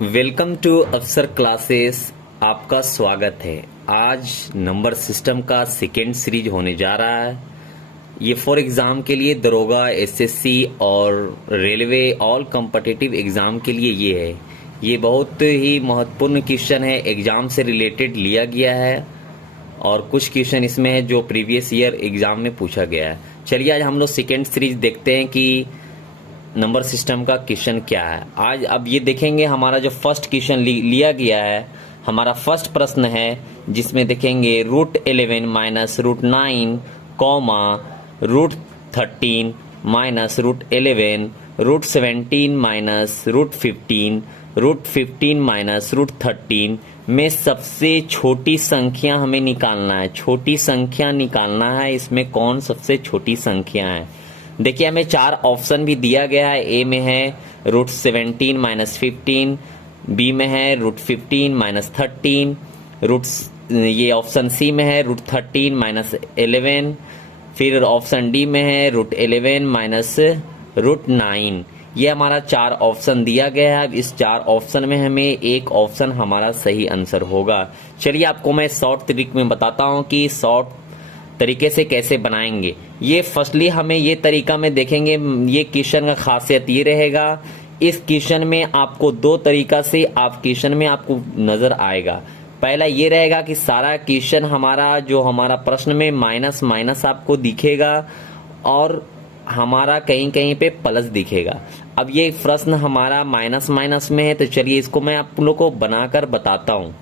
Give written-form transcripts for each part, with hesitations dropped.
Welcome to अफसर classes. आपका स्वागत है। आज नंबर सिस्टम का सेकेंड सीरीज होने जा रहा है। ये फॉर एग्ज़ाम के लिए दरोगा, एसएससी और रेलवे ऑल कॉम्पिटिटिव एग्ज़ाम के लिए ये है। ये बहुत ही महत्वपूर्ण क्वेश्चन है, एग्ज़ाम से रिलेटेड लिया गया है और कुछ क्वेश्चन इसमें है जो प्रीवियस ईयर एग्ज़ाम में पूछा गया है। चलिए आज हम लोग सेकेंड सीरीज देखते हैं कि नंबर सिस्टम का क्वेश्चन क्या है। आज अब ये देखेंगे हमारा जो फर्स्ट क्वेश्चन लिया गया है। हमारा फर्स्ट प्रश्न है जिसमें देखेंगे √11 minus √9 comma √13 minus √11 √17 minus √15 √15 minus √13 में सबसे छोटी संख्या हमें निकालना है। छोटी संख्या निकालना है, इसमें कौन सबसे छोटी संख्या है। देखिए हमें चार ऑप्शन भी दिया गया है। ए में है √17 माइनस 15, बी में है √15 माइनस 13, ये ऑप्शन सी में है √13 माइनस 11, फिर ऑप्शन डी में है √11 माइनस √9। ये हमारा चार ऑप्शन दिया गया है। अब इस चार ऑप्शन में हमें एक ऑप्शन हमारा सही आंसर होगा। चलिए आपको मैं शॉर्ट ट्रिक में बताता हूँ कि शॉर्ट तरीके से कैसे बनाएंगे। ये फर्स्टली हमें ये तरीका में देखेंगे। ये क्वेश्चन का खासियत ये रहेगा, इस क्वेश्चन में आपको दो तरीका से आप क्वेश्चन में आपको नजर आएगा। पहला ये रहेगा कि सारा क्वेश्चन हमारा जो हमारा प्रश्न में माइनस माइनस आपको दिखेगा और हमारा कहीं कहीं पे प्लस दिखेगा। अब ये प्रश्न हमारा माइनस माइनस में है, तो चलिए इसको मैं आप लोग को बनाकर बताता हूँ।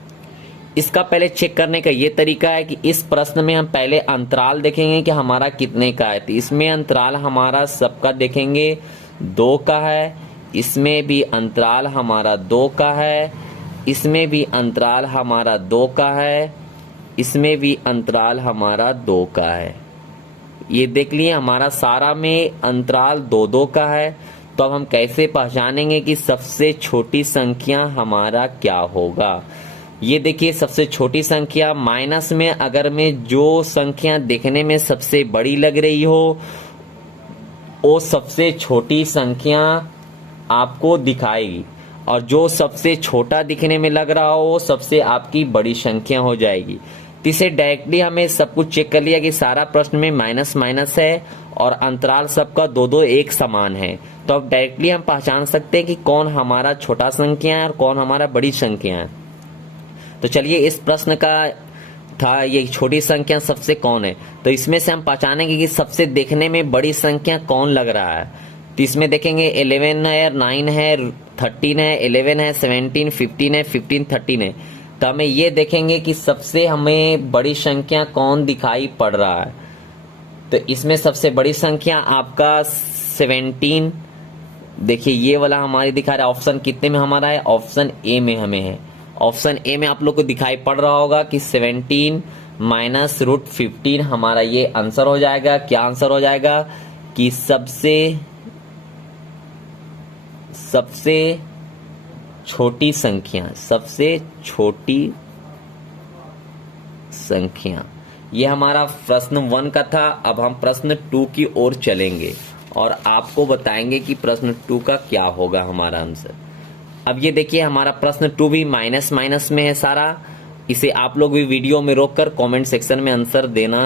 इसका पहले चेक करने का ये तरीका है कि इस प्रश्न में हम पहले अंतराल देखेंगे कि हमारा कितने का है। तो इसमें अंतराल हमारा सबका देखेंगे 2 का है, इसमें भी अंतराल हमारा 2 का है, इसमें भी अंतराल हमारा 2 का है, इसमें भी अंतराल हमारा 2 का है। ये देख लिए हमारा सारा में अंतराल 2-2 का है। तो अब हम कैसे पहचानेंगे कि सबसे छोटी संख्या हमारा क्या होगा। ये देखिए सबसे छोटी संख्या माइनस में अगर में जो संख्या देखने में सबसे बड़ी लग रही हो वो सबसे छोटी संख्या आपको दिखाएगी, और जो सबसे छोटा दिखने में लग रहा हो वो सबसे आपकी बड़ी संख्या हो जाएगी। तो इसे डायरेक्टली हमें सब कुछ चेक कर लिया कि सारा प्रश्न में माइनस माइनस है और अंतराल सबका 2-2 एक समान है। तो अब डायरेक्टली हम पहचान सकते हैं कि कौन हमारा छोटा संख्या है और कौन हमारा बड़ी संख्या है। तो चलिए इस प्रश्न का था ये छोटी संख्या सबसे कौन है, तो इसमें से हम पहचानेंगे कि सबसे देखने में बड़ी संख्या कौन लग रहा है। तो इसमें देखेंगे 11 है, 9 है, 13 है, 11 है, 17, 15 है, 15, 13 है। तो हमें ये देखेंगे कि सबसे हमें बड़ी संख्या कौन दिखाई पड़ रहा है। तो इसमें सबसे बड़ी संख्या आपका 17, देखिए ये वाला हमारी दिखा रहा है। ऑप्शन कितने में हमारा है, ऑप्शन ए में हमें है। ऑप्शन ए में आप लोग को दिखाई पड़ रहा होगा कि 17 माइनस √15 हमारा ये आंसर हो जाएगा। क्या आंसर हो जाएगा कि सबसे छोटी संख्या, सबसे छोटी संख्या। ये हमारा प्रश्न 1 का था। अब हम प्रश्न 2 की ओर चलेंगे और आपको बताएंगे कि प्रश्न 2 का क्या होगा हमारा आंसर। अब ये देखिए हमारा प्रश्न 2 भी माइनस माइनस में है सारा। इसे आप लोग भी वीडियो में रोककर कमेंट सेक्शन में आंसर देना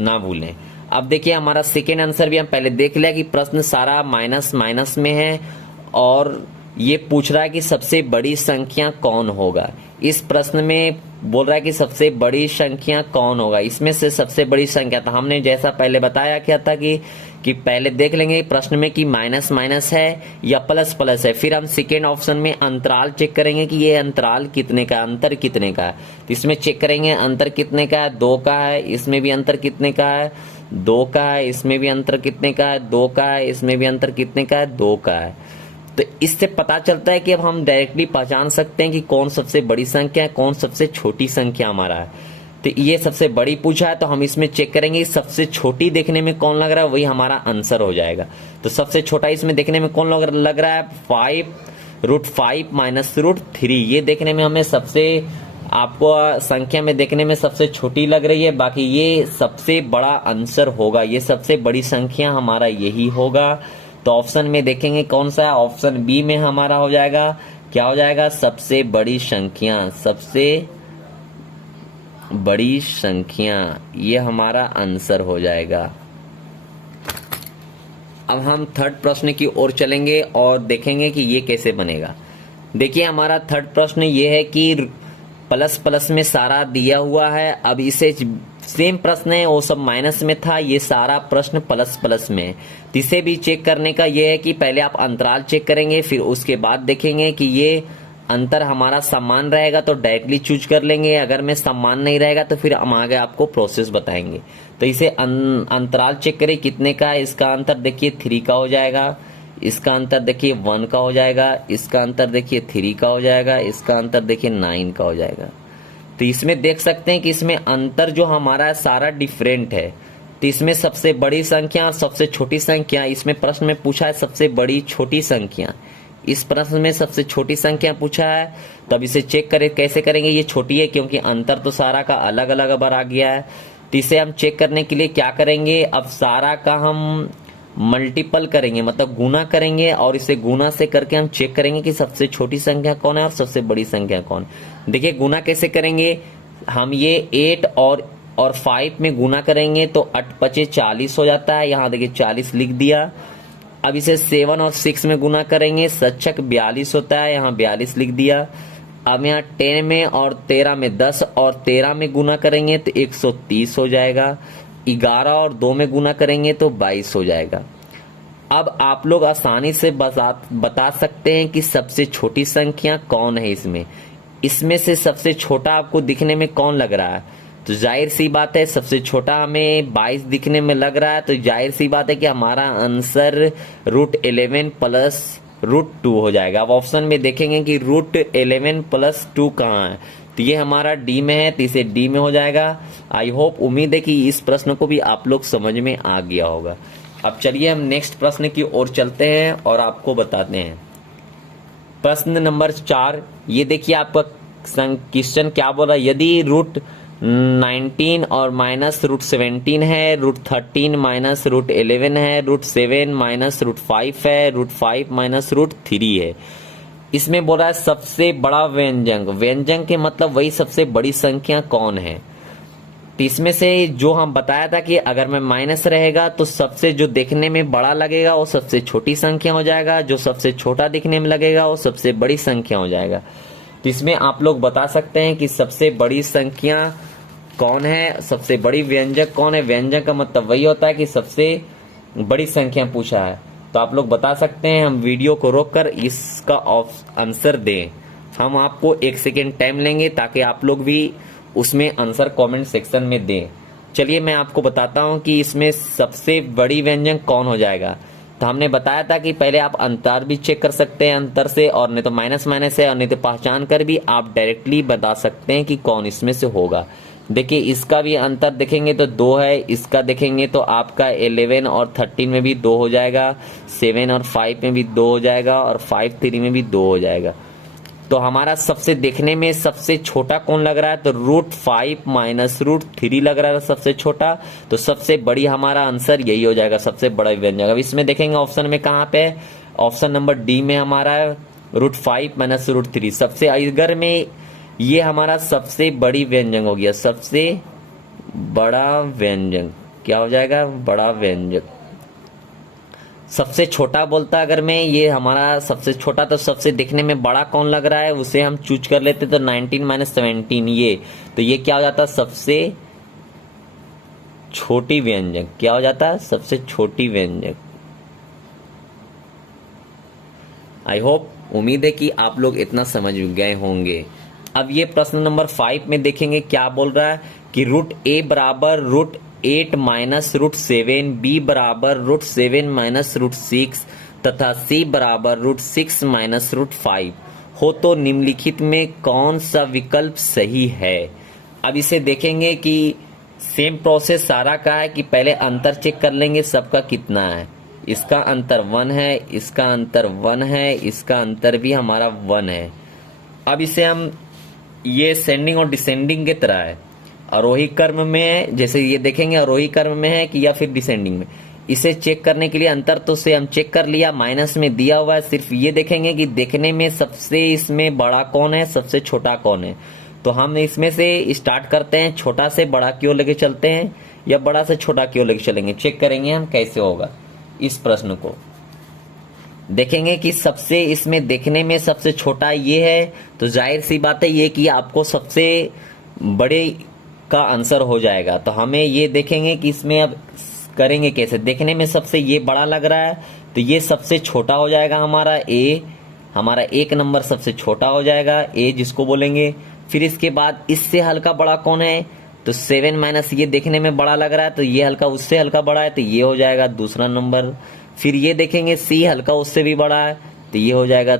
ना भूलें। अब देखिए हमारा सेकेंड आंसर भी हम पहले देख लिया कि प्रश्न सारा माइनस माइनस में है और ये पूछ रहा है कि सबसे बड़ी संख्या कौन होगा। इस प्रश्न में बोल रहा है कि सबसे बड़ी संख्या कौन होगा। इसमें से सबसे बड़ी संख्या, तो हमने जैसा पहले बताया क्या था कि पहले देख लेंगे प्रश्न में कि माइनस माइनस है या प्लस प्लस है। फिर हम सेकेंड ऑप्शन में अंतराल चेक करेंगे कि ये अंतराल कितने का, अंतर कितने का है। तो इसमें चेक करेंगे अंतर कितने का है, 2 का है। इसमें भी अंतर कितने का है, 2 का है। इसमें भी अंतर कितने का है, 2 का है। इसमें भी अंतर कितने का है, 2 का है। तो इससे पता चलता है कि अब हम डायरेक्टली पहचान सकते हैं कि कौन सबसे बड़ी संख्या है, कौन सबसे छोटी संख्या हमारा है। तो ये सबसे बड़ी पूछा है तो हम इसमें चेक करेंगे सबसे छोटी देखने में कौन लग रहा है, वही हमारा आंसर हो जाएगा। तो सबसे छोटा इसमें देखने में कौन लग रहा है, 5 माइनस √3। ये देखने में हमें सबसे आपको संख्या में देखने में सबसे छोटी लग रही है, बाकी ये सबसे बड़ा आंसर होगा। ये सबसे बड़ी संख्या हमारा यही होगा। तो ऑप्शन में देखेंगे कौन सा है, ऑप्शन बी में हमारा हो जाएगा क्या हो जाएगा? सबसे बड़ी संख्या, सबसे बड़ी संख्या, ये हमारा आंसर हो जाएगा। अब हम थर्ड प्रश्न की ओर चलेंगे और देखेंगे कि ये कैसे बनेगा। देखिए हमारा थर्ड प्रश्न ये है कि प्लस प्लस में सारा दिया हुआ है। अब इसे सेम प्रश्न है, वो सब माइनस में था, ये सारा प्रश्न प्लस प्लस में है। तो इसे भी चेक करने का ये है कि पहले आप अंतराल चेक करेंगे, फिर उसके बाद देखेंगे कि ये अंतर हमारा समान रहेगा तो डायरेक्टली चूज कर लेंगे, अगर में समान नहीं रहेगा तो फिर हम आगे आपको प्रोसेस बताएंगे। तो इसे अंतराल चेक करें कितने का है। इसका अंतर देखिए 3 का हो जाएगा, इसका अंतर देखिए 1 का हो जाएगा, इसका अंतर देखिए 3 का हो जाएगा, इसका अंतर देखिए 9 का हो जाएगा। तो इसमें देख सकते हैं कि इसमें अंतर जो हमारा सारा डिफरेंट है। तो इसमें सबसे बड़ी संख्या और सबसे छोटी संख्या, इसमें प्रश्न में पूछा है सबसे बड़ी छोटी संख्या, इस प्रश्न में सबसे छोटी संख्या पूछा है। तब इसे चेक करें, कैसे करेंगे? ये छोटी है क्योंकि अंतर तो सारा का अलग अलग बार आ गया है। तो इसे हम चेक करने के लिए क्या करेंगे? अब सारा का हम मल्टीपल करेंगे, मतलब गुना करेंगे, और इसे गुना से करके हम चेक करेंगे कि सबसे छोटी संख्या कौन है और सबसे बड़ी संख्या कौन। देखिए गुना कैसे करेंगे? हम ये 8 और 5 में गुना करेंगे तो 8 पचे 40 हो जाता है। यहाँ देखिए 40 लिख दिया। अब इसे 7 और 6 में गुना करेंगे, सच्चक 42 होता है, यहाँ 42 लिख दिया। अब यहाँ 10 में और 13 में 10 और 13 में गुना करेंगे तो 130 हो जाएगा। 11 और 2 में गुना करेंगे तो 22 हो जाएगा। अब आप लोग आसानी से बता सकते हैं कि सबसे छोटी संख्या कौन है। इसमें से सबसे छोटा आपको दिखने में कौन लग रहा है? तो जाहिर सी बात है सबसे छोटा हमें 22 दिखने में लग रहा है, तो जाहिर सी बात है कि हमारा आंसर √11 प्लस √2 हो जाएगा। अब ऑप्शन में देखेंगे कि √11 प्लस 2 कहाँ है, तो ये हमारा डी में है, तो इसे डी में हो जाएगा। आई होप, उम्मीद है कि इस प्रश्न को भी आप लोग समझ में आ गया होगा। अब चलिए हम नेक्स्ट प्रश्न की ओर चलते हैं और आपको बताते हैं। प्रश्न नंबर 4, ये देखिए आपका क्वेश्चन क्या बोल रहा है। यदि √19 और माइनस √17 है, √13 माइनस √11 है, √7 माइनस √5 है, √5 माइनस √3 है। इसमें बोल रहा है सबसे बड़ा व्यंजक, व्यंजक के मतलब वही सबसे बड़ी संख्या कौन है। तो इसमें से जो हम बताया था कि अगर में माइनस रहेगा तो सबसे जो देखने में बड़ा लगेगा वो सबसे छोटी संख्या हो जाएगा, जो सबसे छोटा दिखने में लगेगा वो सबसे बड़ी संख्या हो जाएगा। तो इसमें आप लोग बता सकते हैं कि सबसे बड़ी संख्या कौन है, सबसे बड़ी व्यंजक कौन है। व्यंजक का मतलब वही होता है कि सबसे बड़ी संख्या पूछा है। तो आप लोग बता सकते हैं, हम वीडियो को रोककर इसका आंसर दें। हम आपको 1 सेकेंड टाइम लेंगे ताकि आप लोग भी उसमें आंसर कमेंट सेक्शन में दें। चलिए मैं आपको बताता हूं कि इसमें सबसे बड़ी व्यंजक कौन हो जाएगा। तो हमने बताया था कि पहले आप अंतर भी चेक कर सकते हैं अंतर से, और नहीं तो माइनस माइनस है, और नहीं तो पहचान कर भी आप डायरेक्टली बता सकते हैं कि कौन इसमें से होगा। देखिए इसका भी अंतर देखेंगे तो 2 है, इसका देखेंगे तो आपका 11 और 13 में भी 2 हो जाएगा, 7 और 5 में भी 2 हो जाएगा, और 5 3 में भी 2 हो जाएगा। तो हमारा सबसे देखने में सबसे छोटा कौन लग रहा है, तो √5 माइनस √3 लग रहा है सबसे छोटा। तो सबसे बड़ी हमारा आंसर यही हो जाएगा, सबसे बड़ा व्यंजक। अब इसमें देखेंगे ऑप्शन में कहाँ पे, ऑप्शन नंबर डी में हमारा है √5 माइनस √3। सबसे अगर में ये हमारा सबसे बड़ी व्यंजक हो गया, सबसे बड़ा व्यंजक क्या हो जाएगा, बड़ा व्यंजक। सबसे छोटा बोलता अगर मैं, ये हमारा सबसे छोटा, तो सबसे दिखने में बड़ा कौन लग रहा है उसे हम चूज कर लेते। तो 19 माइनस 17 ये, तो ये क्या हो जाता, सबसे छोटी व्यंजक। क्या हो जाता है, सबसे छोटी व्यंजक। आई होप, उम्मीद है कि आप लोग इतना समझ गए होंगे। अब ये प्रश्न नंबर 5 में देखेंगे क्या बोल रहा है कि √a बराबर √8 माइनस √7, b बराबर √7 माइनस √6 तथा c बराबर √6 माइनस √5 हो तो निम्नलिखित में कौन सा विकल्प सही है। अब इसे देखेंगे कि सेम प्रोसेस सारा का है कि पहले अंतर चेक कर लेंगे सबका कितना है। इसका अंतर 1 है, इसका अंतर 1 है, इसका अंतर भी हमारा 1 है। अब इसे हम, ये सेंडिंग और डिसेंडिंग की तरह है, आरोही क्रम में है, जैसे ये देखेंगे आरोही क्रम में है कि या फिर डिसेंडिंग में। इसे चेक करने के लिए अंतर तो से हम चेक कर लिया, माइनस में दिया हुआ है, सिर्फ ये देखेंगे कि देखने में सबसे इसमें बड़ा कौन है, सबसे छोटा कौन है। तो हम इसमें से स्टार्ट करते हैं, छोटा से बड़ा की ओर लेके चलते हैं या बड़ा से छोटा की ओर लेके चलेंगे। चेक करेंगे हम कैसे होगा इस प्रश्न को। देखेंगे कि सबसे इसमें देखने में सबसे छोटा ये है, तो जाहिर सी बात है ये कि आपको सबसे बड़े का आंसर हो जाएगा। तो हमें ये देखेंगे कि इसमें अब करेंगे कैसे। देखने में सबसे ये बड़ा लग रहा है तो ये सबसे छोटा हो जाएगा हमारा ए, हमारा 1 नंबर सबसे छोटा हो जाएगा ए जिसको बोलेंगे। फिर इसके बाद इससे हल्का बड़ा कौन है, तो 7 माइनस ये देखने में बड़ा लग रहा है तो ये हल्का उससे हल्का बड़ा है तो ये हो जाएगा दूसरा नंबर। फिर ये देखेंगे सी हल्का उससे भी बड़ा है तो ये हो जाएगा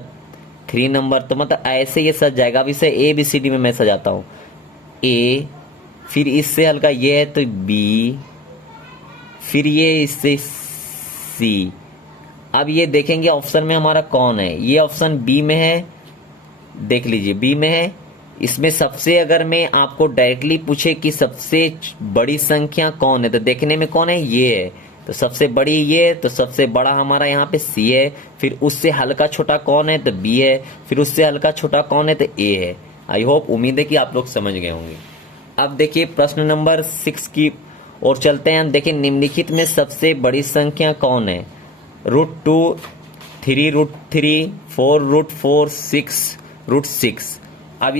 3 नंबर। तो मतलब ऐसे ये सज जाएगा। अब इसे ए बी सी डी में मैं सजाता हूँ, ए, फिर इससे हल्का ये है तो बी, फिर ये इससे सी। अब ये देखेंगे ऑप्शन में हमारा कौन है, ये ऑप्शन बी में है, देख लीजिए बी में है। इसमें सबसे अगर मैं आपको डायरेक्टली पूछे कि सबसे बड़ी संख्या कौन है तो देखने में कौन है, ये है, तो सबसे बड़ी ये, तो सबसे बड़ा हमारा यहाँ पे सी है। फिर उससे हल्का छोटा कौन है तो बी है, फिर उससे हल्का छोटा कौन है तो ए है। आई होप, उम्मीद है कि आप लोग समझ गए होंगे। अब देखिए प्रश्न नंबर 6 की और चलते हैं। देखिए निम्नलिखित में सबसे बड़ी संख्या कौन है, √2, 3√3, 4√4, 6√6। अब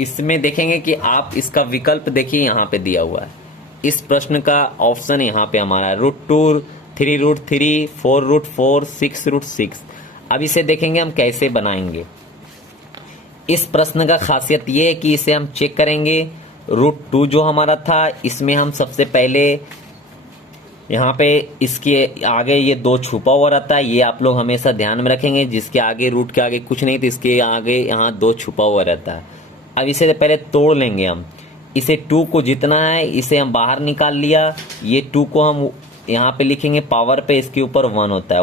इसमें देखेंगे कि आप इसका विकल्प देखिए यहाँ पे दिया हुआ है। इस प्रश्न का ऑप्शन यहाँ पे हमारा √2, 3√3, 4√4, 6√6। अब इसे देखेंगे हम कैसे बनाएंगे। इस प्रश्न का खासियत ये है कि इसे हम चेक करेंगे। √2 जो हमारा था इसमें हम सबसे पहले यहाँ पे इसके आगे ये 2 छुपा हुआ रहता है, ये आप लोग हमेशा ध्यान में रखेंगे। जिसके आगे रूट के आगे कुछ नहीं तो इसके आगे यहाँ 2 छुपा हुआ रहता है। अब इसे पहले तोड़ लेंगे हम। इसे 2 को जितना है इसे हम बाहर निकाल लिया। ये 2 को हम यहाँ पे लिखेंगे पावर पे, इसके ऊपर 1 होता है,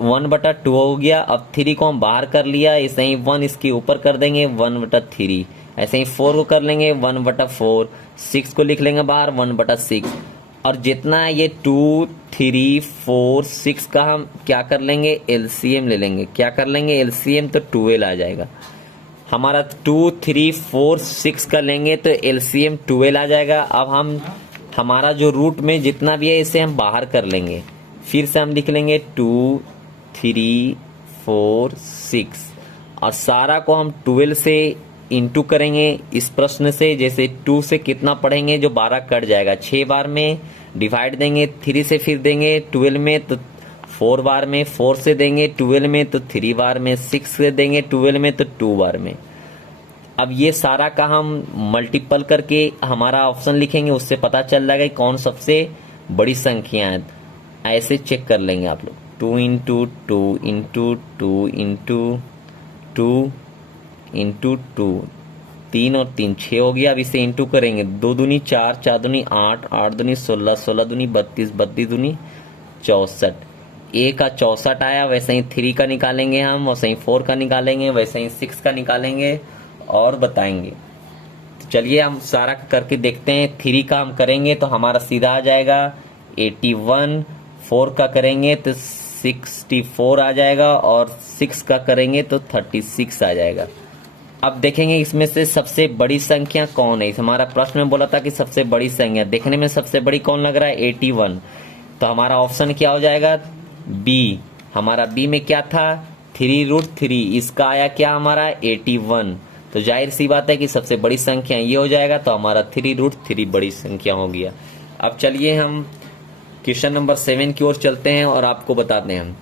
1/2 हो गया। अब 3 को हम बाहर कर लिया, ऐसे ही 1 इसके ऊपर कर देंगे 1/3। ऐसे ही 4 को कर लेंगे 1/4, 6 को लिख लेंगे बाहर 1/6। और जितना है ये 2, 3, 4, 6 का हम क्या कर लेंगे, एलसीएम ले लेंगे। क्या कर लेंगे एलसीएम, तो 12 आ जाएगा हमारा। 2, 3, 4, 6 का लेंगे तो एलसीएम 12 आ जाएगा। अब हम हमारा जो रूट में जितना भी है इसे हम बाहर कर लेंगे। फिर से हम लिख लेंगे 2, 3, 4, 6 और सारा को हम 12 से इंटू करेंगे इस प्रश्न से। जैसे 2 से कितना पढ़ेंगे, जो 12 कट जाएगा 6 बार में, डिवाइड देंगे 3 से, फिर देंगे 12 में तो 4 बार में, 4 से देंगे 12 में तो 3 बार में, 6 से देंगे 12 में तो 2 बार में। अब ये सारा का हम मल्टीपल करके हमारा ऑप्शन लिखेंगे, उससे पता चल जाएगा कि कौन सबसे बड़ी संख्या है। ऐसे चेक कर लेंगे आप लोग। 2 × 2 × 2 × 2 × 2, 3 और 3 6 हो गया। अब इसे इंटू करेंगे, 2 दूनी 4, 4 दूनी 8, 8 दूनी 16, 16 दूनी 32, 32 दूनी 64। ए का 64 आया। वैसे ही 3 का निकालेंगे हम, वैसे ही 4 का निकालेंगे, वैसे ही 6 का निकालेंगे और बताएंगे। तो चलिए हम सारा करके देखते हैं। 3 का हम करेंगे तो हमारा सीधा आ जाएगा 81, 4 का करेंगे तो 64 आ जाएगा और 6 का करेंगे तो 36 आ जाएगा। अब देखेंगे इसमें से सबसे बड़ी संख्या कौन है। हमारा प्रश्न में बोला था कि सबसे बड़ी संख्या, देखने में सबसे बड़ी कौन लग रहा है, 81। तो हमारा ऑप्शन क्या हो जाएगा, बी। हमारा बी में क्या था, 3√3, इसका आया क्या हमारा 81। तो जाहिर सी बात है कि सबसे बड़ी संख्या ये हो जाएगा। तो हमारा 3√3 बड़ी संख्या हो गया। अब चलिए हम क्वेश्चन नंबर 7 की ओर चलते हैं और आपको बताते हैं हम।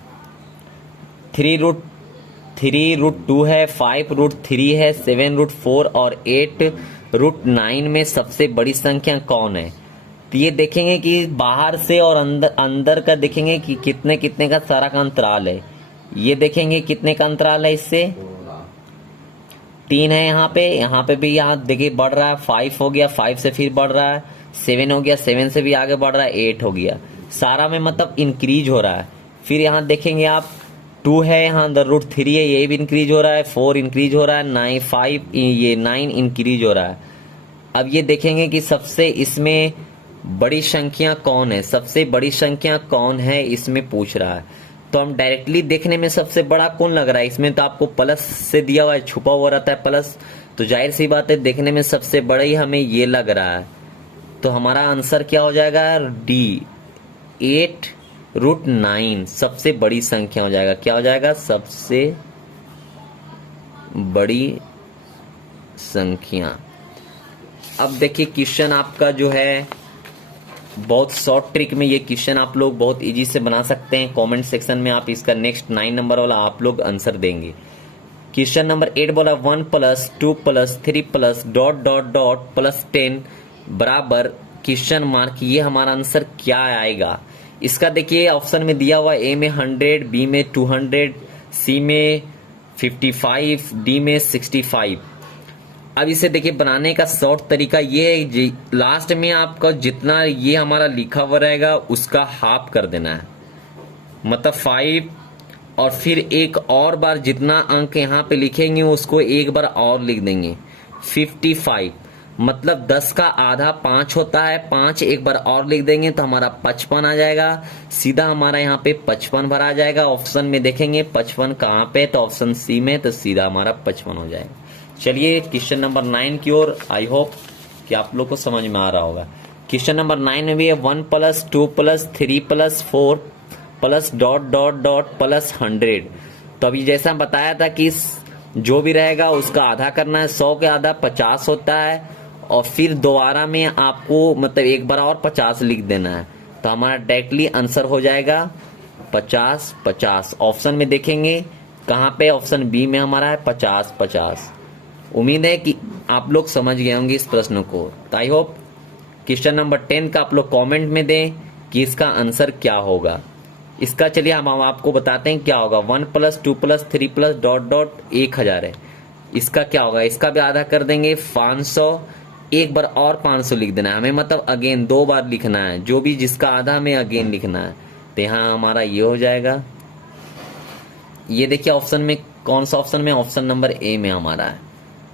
3√2 है, 5√3 है, 7√4 और 8√9 में सबसे बड़ी संख्या कौन है। तो ये देखेंगे कि बाहर से और अंदर का देखेंगे कि कितने कितने का सारा का अंतराल है। ये देखेंगे कितने का अंतराल है, इससे 3 है यहाँ पे भी यहाँ देखिए बढ़ रहा है, 5 हो गया, 5 से फिर बढ़ रहा है, 7 हो गया, 7 से भी आगे बढ़ रहा है, 8 हो गया। सारा में मतलब इंक्रीज हो रहा है। फिर यहाँ देखेंगे आप 2 है, यहाँ √3 है, ये भी इंक्रीज हो रहा है, 4 इंक्रीज हो रहा है, 9 इंक्रीज हो रहा है। अब ये देखेंगे कि सबसे इसमें बड़ी संख्या कौन है, सबसे बड़ी संख्या कौन है इसमें पूछ रहा है। तो हम डायरेक्टली देखने में सबसे बड़ा कौन लग रहा है, इसमें तो आपको प्लस से दिया हुआ है, छुपा हुआ रहता है प्लस, तो जाहिर सी बात है देखने में सबसे बड़ा ही हमें ये लग रहा है। तो हमारा आंसर क्या हो जाएगा, डी 8√9 सबसे बड़ी संख्या हो जाएगा। क्या हो जाएगा, सबसे बड़ी संख्या। अब देखिए क्वेश्चन आपका जो है बहुत शॉर्ट ट्रिक में, ये क्वेश्चन आप लोग बहुत इजी से बना सकते हैं। कमेंट सेक्शन में आप इसका नेक्स्ट 9 नंबर वाला आप लोग आंसर देंगे। क्वेश्चन नंबर 8 बोला 1 + 2 + 3 + ... +10 बराबर क्वेश्चन मार्क। ये हमारा आंसर क्या आएगा। इसका देखिए ऑप्शन में दिया हुआ ए में 100, बी में 200, सी में 55, डी में 65। अब इसे देखिए बनाने का शॉर्ट तरीका ये है, लास्ट में आपका जितना ये हमारा लिखा हुआ रहेगा उसका हाफ कर देना है, मतलब 5, और फिर एक और बार जितना अंक यहाँ पे लिखेंगे उसको एक बार और लिख देंगे 55, मतलब 10 का आधा 5 होता है, 5 एक बार और लिख देंगे तो हमारा 55 आ जाएगा। सीधा हमारा यहाँ पे 55 भरा जाएगा। ऑप्शन में देखेंगे 55 कहाँ पे, तो ऑप्शन सी में, तो सीधा हमारा 55 हो जाएगा। चलिए क्वेश्चन नंबर 9 की ओर, आई होप कि आप लोग को समझ में आ रहा होगा। क्वेश्चन नंबर 9 में भी है 1 + 2 + 3 + 4 + ... +100। तो अभी जैसा बताया था कि जो भी रहेगा उसका आधा करना है, 100 के आधा 50 होता है, और फिर दोबारा में आपको मतलब एक बार और 50 लिख देना है, तो हमारा डायरेक्टली आंसर हो जाएगा 50 50। ऑप्शन में देखेंगे कहाँ पे, ऑप्शन बी में हमारा है 50 50। उम्मीद है कि आप लोग समझ गए होंगे इस प्रश्न को। तो आई होप क्वेश्चन नंबर 10 का आप लोग कमेंट में दें कि इसका आंसर क्या होगा। इसका चलिए हम आपको बताते हैं क्या होगा। 1 + 2 + 3 + ... 1000 है, इसका क्या होगा, इसका भी आधा कर देंगे 500, एक बार और 500 लिख देना है हमें, मतलब अगेन 2 बार लिखना है, जो भी जिसका आधा हमें अगेन लिखना है। तो यहाँ हमारा ये हो जाएगा। ये देखिए ऑप्शन में कौन सा ऑप्शन में, ऑप्शन नंबर ए में हमारा है।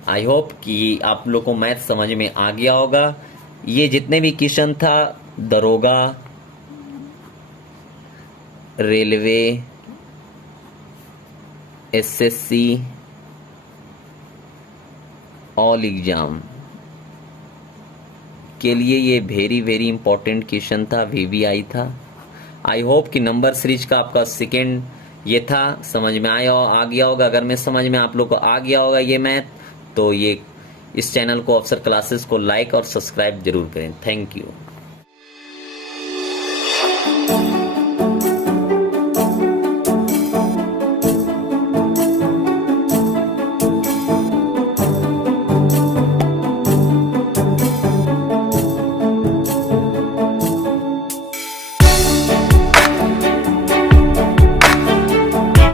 आई होप कि आप लोग को मैथ समझ में आ गया होगा। ये जितने भी क्वेश्चन था दरोगा, रेलवे, एसएससी, ऑल एग्जाम के लिए ये वेरी इंपॉर्टेंट क्वेश्चन था, वीवीआई था। आई होप कि नंबर सीरीज का आपका सेकेंड ये था, समझ में आ गया होगा। अगर मैं समझ में आप लोग को आ गया होगा ये मैथ, तो ये इस चैनल को अफसर क्लासेस को लाइक और सब्सक्राइब जरूर करें। Thank you.